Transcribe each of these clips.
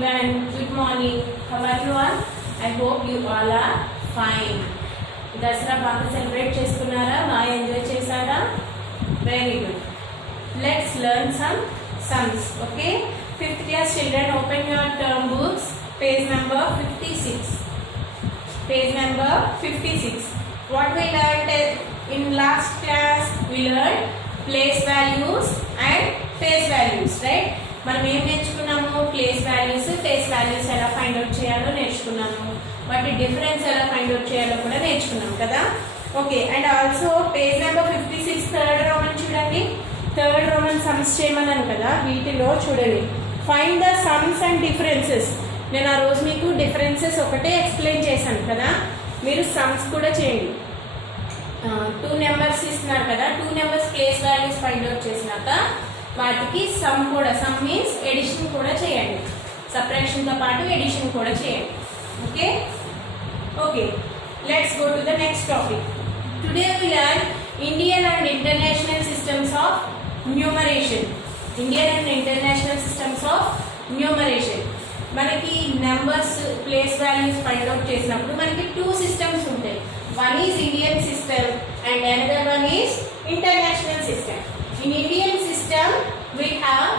everyone. Good morning. How are you all? I hope you all are fine. Dasara బాగా సెలబ్రేట్ చేసుకున్నారా? బాగా ఎంజాయ్ చేశారా? Very good. Let's learn some sums. Okay. 5th class children, open your term books. Page number 56. Page number 56. What we learned in last class? We learned place values and face values, right? మనం ఏం నేర్చుకున్నాము? Place values, face values ఎలా find out చేయాలో నేర్చుకున్నాము. వాటి డిఫరెన్స్ ఎలా find out చేయాలో కూడా నేర్చుకున్నాం కదా. Okay. And also page number 56 third Roman చూడండి. థర్డ్ రోమన్ సమ్స్ చేయమన్నాను కదా, వీటిలో చూడండి find the sums and differences. నేను ఆ రోజు మీకు డిఫరెన్సెస్ ఒకటే ఎక్స్ప్లెయిన్ చేశాను కదా, మీరు సమ్స్ కూడా చేయండి. 2 నెంబర్స్ ఇస్తున్నారు కదా, 2 numbers place values find out చేసినాక వాటికి సమ్ కూడా, సమ్ మీన్స్ ఎడిషన్ కూడా చేయండి. సపరేషన్తో పాటు ఎడిషన్ కూడా చేయండి. Okay okay, let's go to the next topic. Today we learn Indian and international systems of numeration. Indian and international systems of numeration. మనకి numbers, place values find out చేసినప్పుడు మనకి 2 systems ఉంటాయి. One is Indian system and another one is international system. In Indian system, we have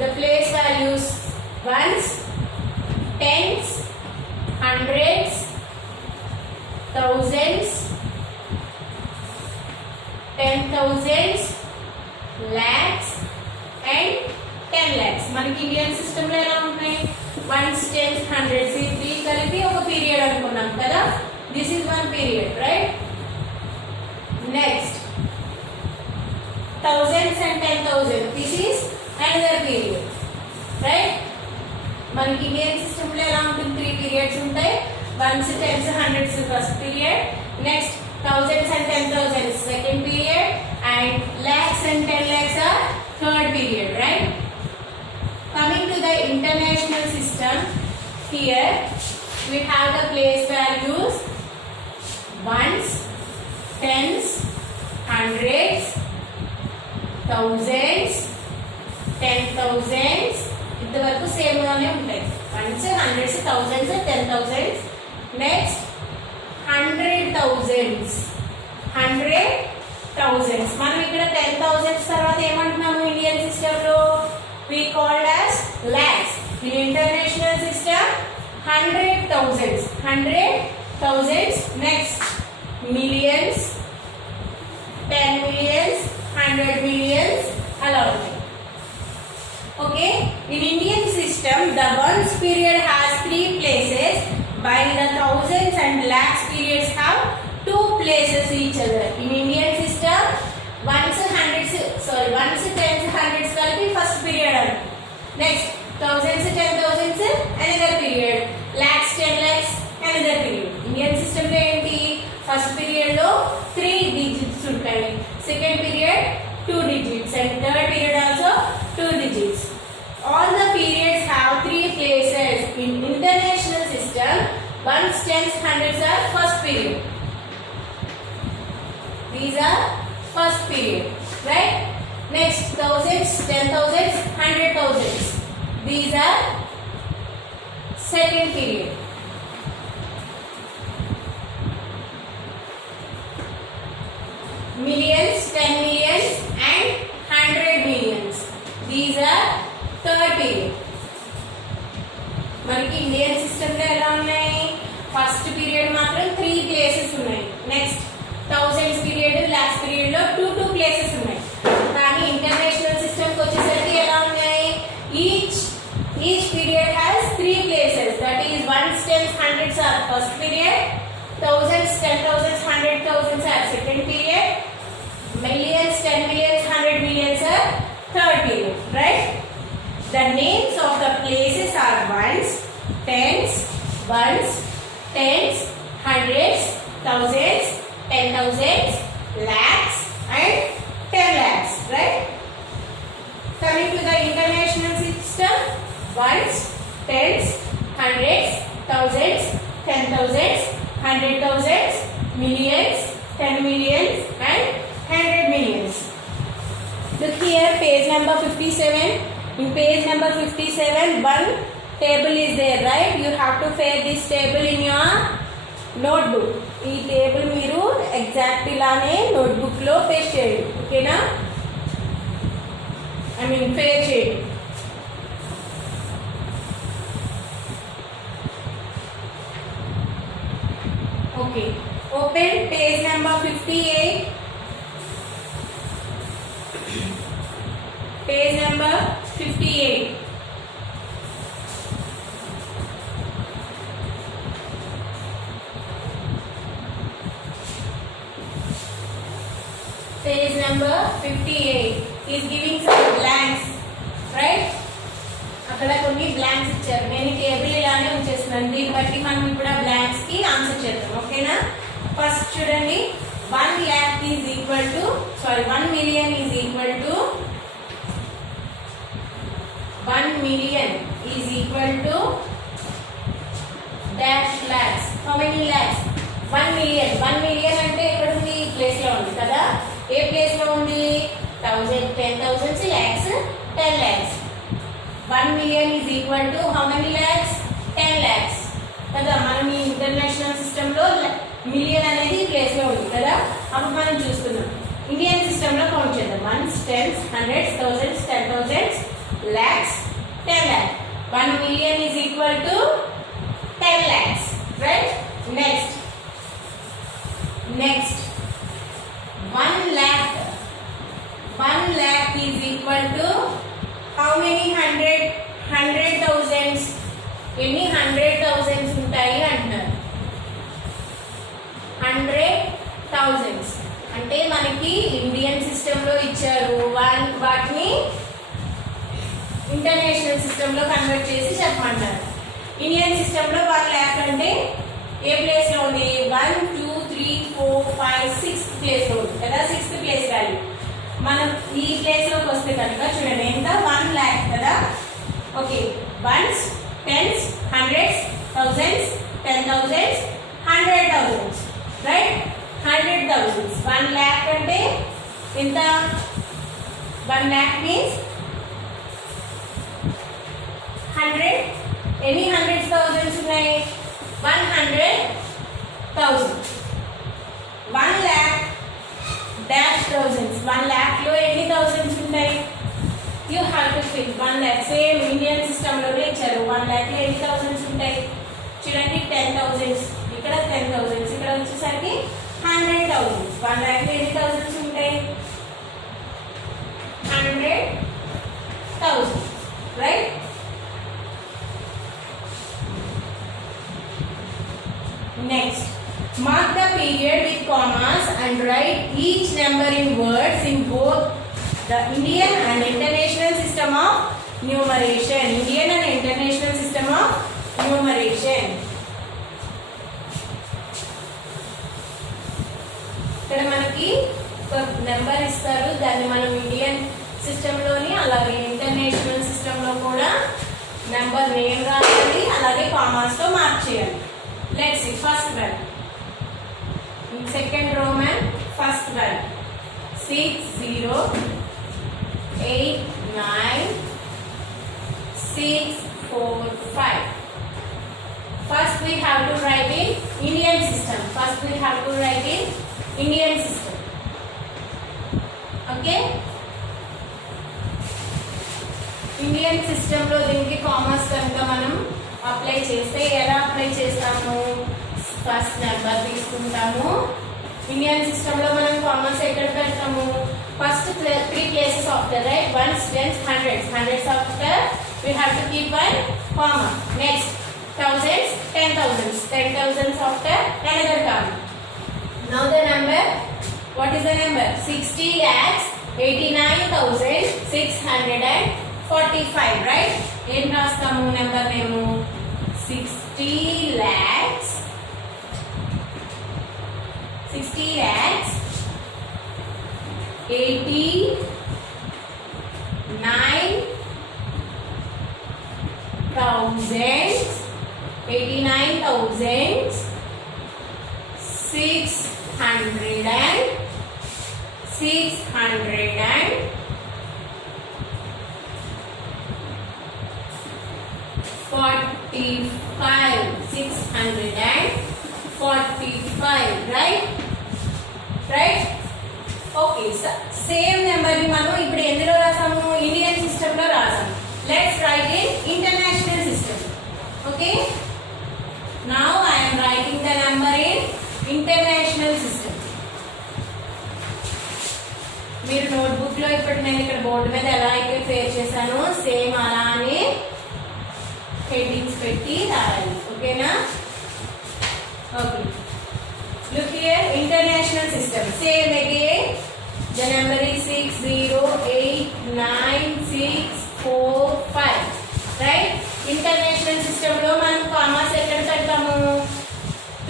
the place values ones, tens, hundreds, thousands, 10,000s, lakhs and 10 lakhs. మనకి Indian system లో ఎలా ఉన్నాయి? Once, tens, hundreds, ఈ 3 కలిపి ఒక period అనుకున్నాం కదా. This is one period, right? Next thousands and 10,000. This is another period, right? మనకి ఇండియన్ సిస్టమ్ లో ఎలా ఉంటుంది? 3 పీరియడ్స్ ఉంటాయి. Ones, tens, hundreds first period, next thousands and 10,000 second period, and lakhs and 10 lakhs are third period, right? Coming to the international system, here we have the place values ones, tens, hundreds, thousands, 10,000s. ఇంతవరకు సేమ్ గానే ఉంటాయి. Once, hundreds, thousands, 10,000s. Next 100,000s. 100,000s. మనం ఇక్కడ 10,000s తర్వాత ఏమంటున్నాము? Indian system లో we called as lakhs. In international system 100,000s. 100,000s. Next millions, 10 millions, 100 millions, అలా ఉంటాయి. Okay, in Indian system the ones period has 3 places, while the thousands and lakhs periods have 2 places each other. In Indian system ones, hundreds, ones, tens, hundreds కలిపి first period అను. Next thousands, 10,000s another period, lakhs, 10 lakhs another period. Indian system లో ఏంటి? First period లో 3 digits ఉంటాయి, second period 2 digits, and third period also 2 digits. All the periods have 3 places. In international system ones, tens, hundreds are first period. These are first period, right? Next thousands, 10,000s, 100,000s. These are second period. Millions, 10 millions and 100 millions. These are third period. మనకి Indian system లో ఎలా ఉన్నాయి? First period మాత్రం 3 ప్లేసెస్ ఉన్నాయి. Next thousands period, lakhs పీరియడ్ లో 2 ప్లేసెస్ ఉన్నాయి. కానీ international system కి వచ్చేసరికి ఎలా ఉన్నాయి? Each period has 3 places. That is ones, tens, hundreds are first period, thousands, 10,000s, 100,000s are second period, millions, 10 millions, 100 millions are third period, right? The names of the places are ones, tens, hundreds, thousands, 10,000s, lakhs and 10 lakhs, right? Coming to the international system, ones, tens, hundreds, thousands, 10,000s, 100,000s, millions, 10 millions and 100 millions. Look here, page number 57. In page number 57, one table is there, right? You have to fill this table in your notebook. ఈ టేబుల్ మీరు ఎగ్జాక్ట్ ఇలానే నోట్బుక్ లో పేస్ట్ చేయండి, ఓకేనా? I mean fill చేయండి. Okay, open page number 58. Page number 58. Page number 58 is giving some blanks, right? అక్కడ కొన్ని బ్లాంక్స్ ఇచ్చారు. నేను టేబుల్ ఇలానే ఉంచేస్తున్నాను, దీన్ని బట్టి మనం ఇప్పుడు ఆ బ్లాంక్స్ కి ఆన్సర్ చేద్దాం, ఓకేనా? ఫస్ట్ చూడండి, 1 lakh is equal to 1 million is equal to 1 million is equal to dash lakhs. How many lakhs? 1 million. 1 million అంటే ఎక్కడ ఉంది? ఈ ప్లేస్ లో ఉంది కదా. ఏ ప్లేస్ లో ఉంది? 1000, 10,000 lakhs, 10 lakhs. 1 million is equal to how many lakhs? 10 lakhs కదా. మనం ఈ ఇంటర్నేషనల్ సిస్టమ్ లో మిలియన్ అనేది ప్లేస్ లో ఉంది కదా. అప్పుడు మనం చూస్తున్నాం ఇండియన్ సిస్టమ్ లో కౌంట్ చేద్దాం. 1s, 10s, 100s, 1000s, 10,000s, lakhs, 10 lakhs. 1 million is equal to 10 lakhs, right? Next 1 lakh. 1 lakh is equal to how many 100,000s? ఎన్ని 100,000s ఉంటాయి అంటున్నారు. 100,000s అంటే మనకి ఇండియన్ సిస్టమ్ లో ఇచ్చారు, వాటిని ఇంటర్నేషనల్ సిస్టమ్ లో కన్వర్ట్ చేసి చెప్పమంటారు. ఇండియన్ సిస్టమ్ లో 1 lakh అంటే ఏ ప్లేస్ లో ఉంది? 1, 2, 3, 4, 5, 6th ప్లేస్ లో ఉంది కదా. 6th place value. మనం ఈ ప్లేస్ లోకి వస్తే కనుక చూడండి ఎంత? 1 lakh కదా. Okay, 1s, 10s, 100s, 1000s, 10,000s, 100,000s, right? 100,000s. 1 lakh అంటే ఎంత? 1 lakh means 100. ఎన్ని 100,000s ఉన్నాయి? 100,000. 1 lakh dash thousands. 1 lakh లో ఎన్ని thousands ఉంటాయి? You have to fill 1 lakh. Same Indian system లోనే ఇచ్చారు. 1 lakh లో ఎన్ని thousands ఉంటాయి? చూడండి, 10,000s, ఇక్కడ 10,000s, ఇక్కడ వచ్చేసరికి 100,000s. 1 lakh లో ఎన్ని thousands ఉంటాయి? 100,000, right? Next, mark the period with commas and write each number in words in both the Indian and international system of numeration. Indian and international system of numeration. ఇక్కడ మనకి ఒక నెంబర్ ఇస్తారు, దాన్ని మనం ఇండియన్ సిస్టమ్ లోని అలాగే ఇంటర్నేషనల్ సిస్టమ్ లో కూడా నెంబర్ నేమ్ రాయాలి, అలాగే కామాస్ తో మార్క్ చేయాలి. Let's see, first one. In second Roman, first one. 6, 0, 8, 9, 6, 4, 5. First we have to write in Indian system. First we have to write in Indian system. Okay? Indian system లో దీనికి కామర్స్ కనుక మనం అప్లై చేస్తే ఎలా అప్లై చేస్తాము? ఫస్ట్ నెంబర్ తీసుకుంటాము. ఇండియన్ సిస్టమ్ లో మనం కామర్స్ ఎక్కడ పెడతాము? ఫస్ట్ 3 places after, right? 1s, 10s, 100s. 100s after we have to keep one comma. Next, thousands, 10,000s. 10,000s after another comma. Now the number, what is the number? 60,89,645, right? ఏం రాస్తాము నెంబర్ నేము? 60 lakhs 89,645. 45, 645, right? Okay, same number ని మనం ఇప్పుడు ఎందులో రాసాము? Indian system లో రాసాము. Let's write in international system. Okay? Now I am writing the number in international system. మీరు నోట్బుక్ లో ఇప్పుడు నేను ఇక్కడ బోర్డు మీద ఎలా అయితే పేర్ చేశానో సేమ్ అలానే హెడ్డింగ్స్ పెట్టి రాయాలి. ఓకేనా? Okay. Look here, international system. Same again. The number is 6089645. Right? International system లో మనం కామాస్ ఎక్కడ పెడతాము?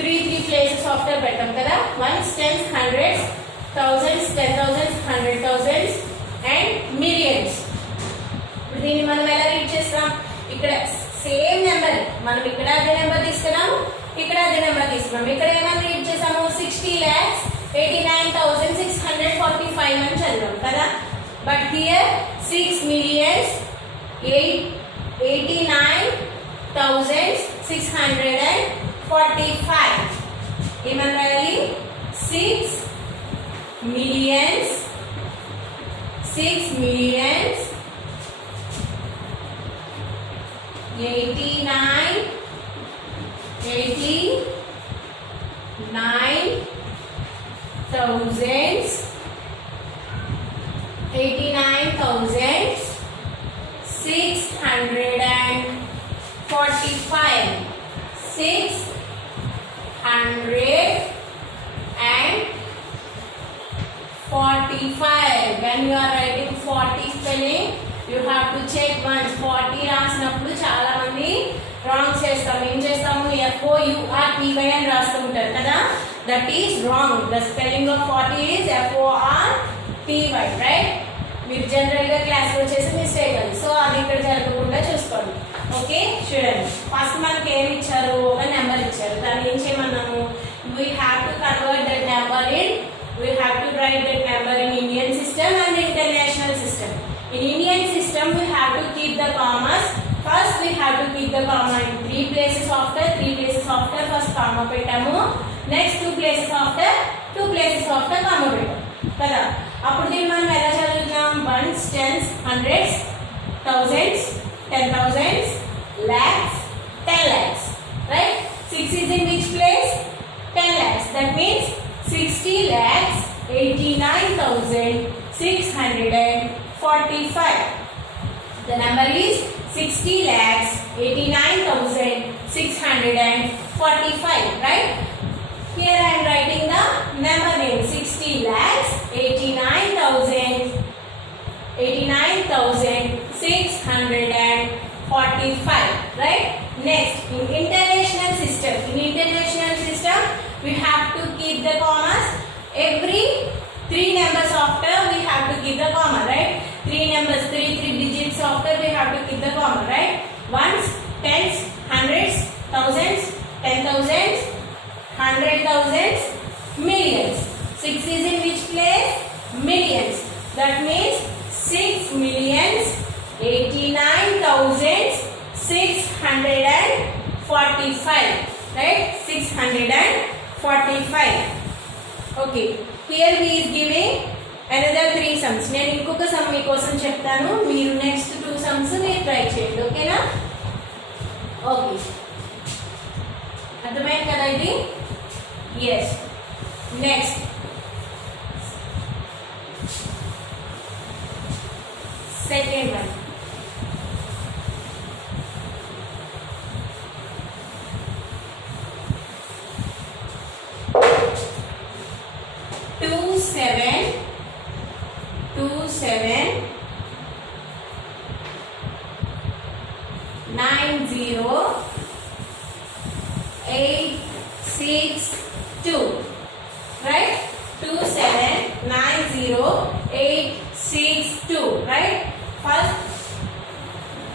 3 places after పెడతాం కదా. Ones, tens, hundreds, thousands, 10,000s, 100,000s and millions. ఇప్పుడు దీన్ని మనం ఎలా రీడ్ చేస్తాం? ఇక్కడ సేమ్ నెంబర్ మనం ఇక్కడ అదే నెంబర్ తీసుకున్నాము, ఇక్కడ అదే నెంబర్ తీసుకున్నాం. ఇక్కడ ఏమని రీడ్ చేసాము? 60,89,645 అని చదివాం కదా. బట్ హియర్ 6,89,645 ఏమని రాయాలి? 645. When you are writing 40 spelling, you have to check once. 40 రాసినప్పుడు చాలా మంది రాంగ్ చేస్తాం. ఏం చేస్తాము? FOURTY అని రాస్తుంటారు కదా. That is wrong. The spelling of 40 is FORTY, right? మీరు జనరల్ గా క్లాస్ లో చేసే మిస్టేక్ అది. సో అది ఇక్కడ జరగకుండా చూసుకోండి. ఓకే, చూడండి. ఫస్ట్ మనకి ఏమి ఇచ్చారు? ఒక నెంబర్ ఇచ్చారు. దాన్ని ఏం చేయమన్నాము? We have to convert that number in. We have to write that number in Indian system and international system. In Indian system, we have to keep the commas. First, we have to keep the comma in 3 places after. First comma పెట్టాము. Next 2 places after comma పెట్టాము కదా. అప్పుడు దీన్ని మనం ఎలా చదువుతాం? Ones, tens, hundreds, thousands, 10,000s, lakhs, 10 lakhs, right? 6 is in which place? 10 lakhs. That means 60,89,645. The number is 60,89,645, right? Here I am writing the number name. 60,89,645, right? Next, in international system. We have to keep the commas. Every 3 numbers after we have to keep the comma, right? 3 numbers, 3 digits after we have to keep the comma, right? Ones, tens, hundreds, thousands, 10,000s, 100,000s, millions. 6 is in which place? Millions. That means 6,89,645, right? 645. Okay. Here he is giving another 3 sums. నేను ఇంకొక సమ్ మీకోసం చెప్తాను. మీరు నెక్స్ట్ 2 సమ్స్ మీరు ట్రై చేయండి. ఓకేనా? ఓకే, అర్థమైంది కదా ఇది? Yes. Next second one. Two seven 90,862, right? 2790,862, right? First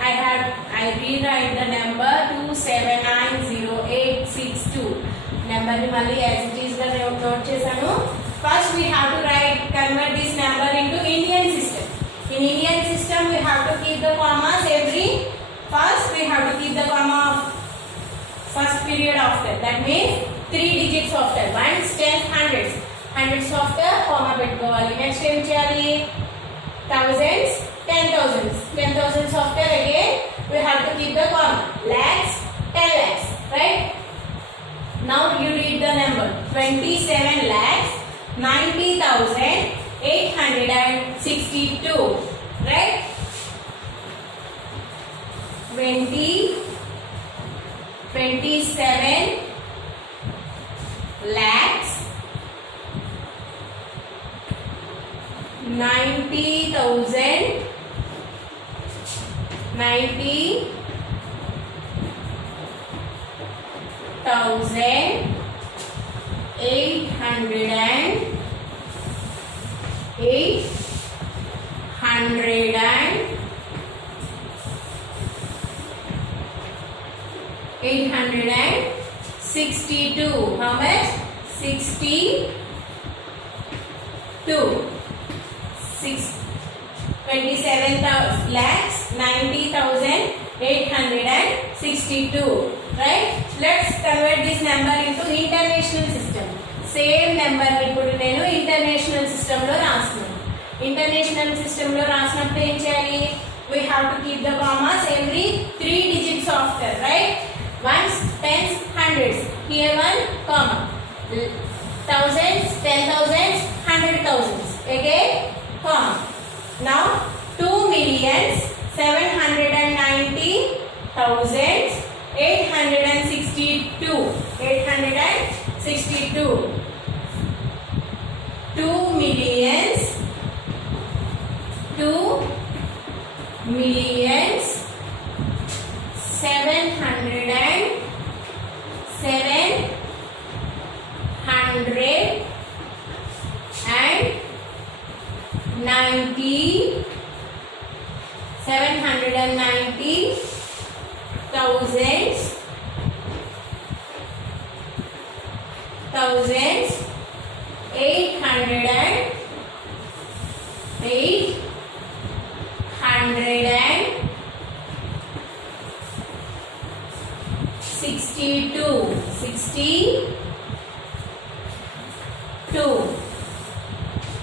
I rewrite the number 2790,862. Number ni malli as it is ga note chesanu. First we have to convert this number into Indian system. In Indian system we have to keep the commas every. First we have to keep the commas period after. That means 3 digits after. Ones, tens, hundreds. Hundreds after comma పెట్టుకోవాలి. Next ఏం చేయాలి? Thousands, 10,000s. 10,000s after again we have to keep the comma. Lakhs, 10 lakhs. Right? Now you read the number. 27 lakhs 90,862. Right? 27 lakhs 862. How much? 62. 27 lakhs 90,862. Right? Let's convert this number into international system. Same number ఇప్పుడు నేను international system లో రాస్తున్నాను. International system లో రాసినప్పుడు ఏం చేయాలి? We have to keep the commas every 3 digits after. Right? Ones, tens, hundreds. Here one comma. Thousands, 10,000s, 100,000s. Again comma. Now 2,790,862. 862. 62.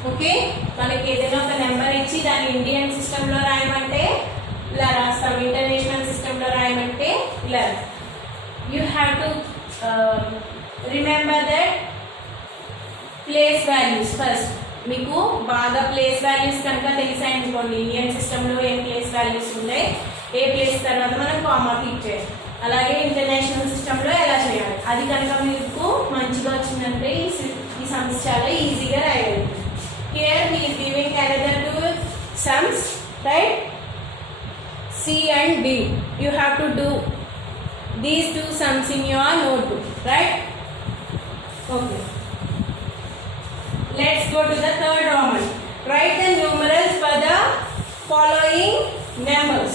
ఓకే, మనకి ఏదైనా ఒక నెంబర్ ఇచ్చి దాన్ని ఇండియన్ సిస్టమ్ లో రాయమంటే ఇలా రాస్తాం, ఇంటర్నేషనల్ సిస్టమ్ లో రాయమంటే ఇలా. You have to remember that place values first. మీకు బాగా ప్లేస్ వాల్యూస్ కనుక తెలిసాయనుకోండి, ఇండియన్ సిస్టంలో ఏం ప్లేస్ వాల్యూస్ ఉన్నాయి, ఏ ప్లేస్ తర్వాత మనం కామా క్లిక్ చేయాలి, అలాగే ఇంటర్నేషనల్ సిస్టంలో ఎలా చేయాలి, అది కనుక మీకు మంచిగా వచ్చిందంటే ఈ సమ్స్ చాలా ఈజీగా రాయాలి. Here he is giving another two sums, right? C and D. You have to do these two sums in your notebook, right? Okay. Let's go to the third Roman. Write the numerals for the following numbers.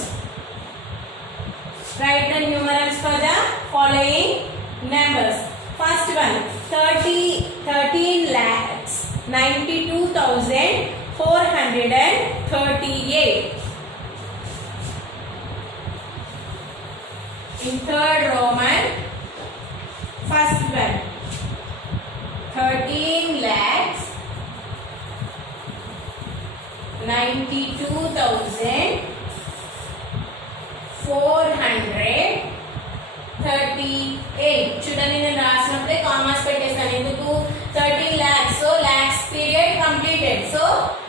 Write the numerals for the following numbers. First one, 13 lakhs 92,438. In third Roman, first one, 13 lakhs 92,438. చూడండి, నేను రాసినప్పుడే కామాస్ పెట్టేసాను. ఎందుకు? 13 lakhs, so lakhs period completed, so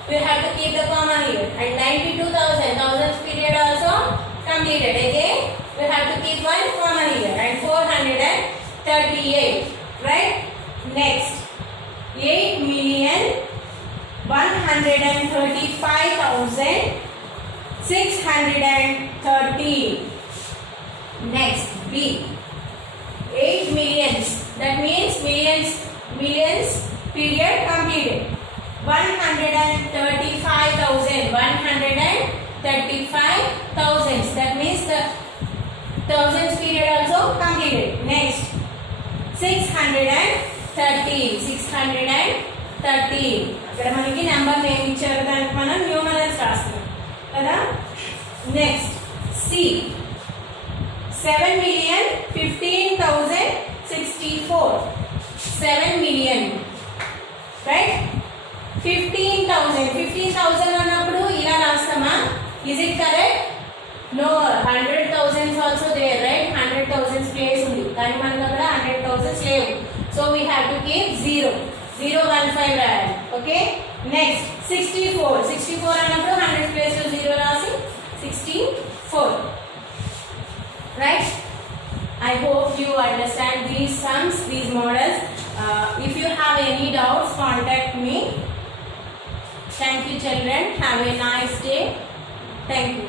we have to keep the comma here. And 92,000, thousands period also completed. Again we have to keep one comma here. And 438, right? Next, 8,135,630. Next, B, 8 millions, that means millions period completed. 135,000, that means the thousands period also completed. Next, 630. ఇక్కడ మనకి number name ఇచ్చారు, దానికి మనం న్యూమరల్స్ రాస్తున్నాం కదా. Next, C 7,15,064. 7 million. Right? 15,000 అన్నప్పుడు ఇలా రాస్తామా? Is it correct? No, 100,000 also there, right? 100,000 place ఉంది కానీ మనకు అక్కడ 100,000 లేవు. So we have to keep 0. 015 రాయాలి. Okay? Next 64 అన్నప్పుడు 100 place లో 0 రాసి 64. Right? I hope you understand these sums, these models. If you have any doubts, contact me. Thank you, children. Have a nice day. Thank you.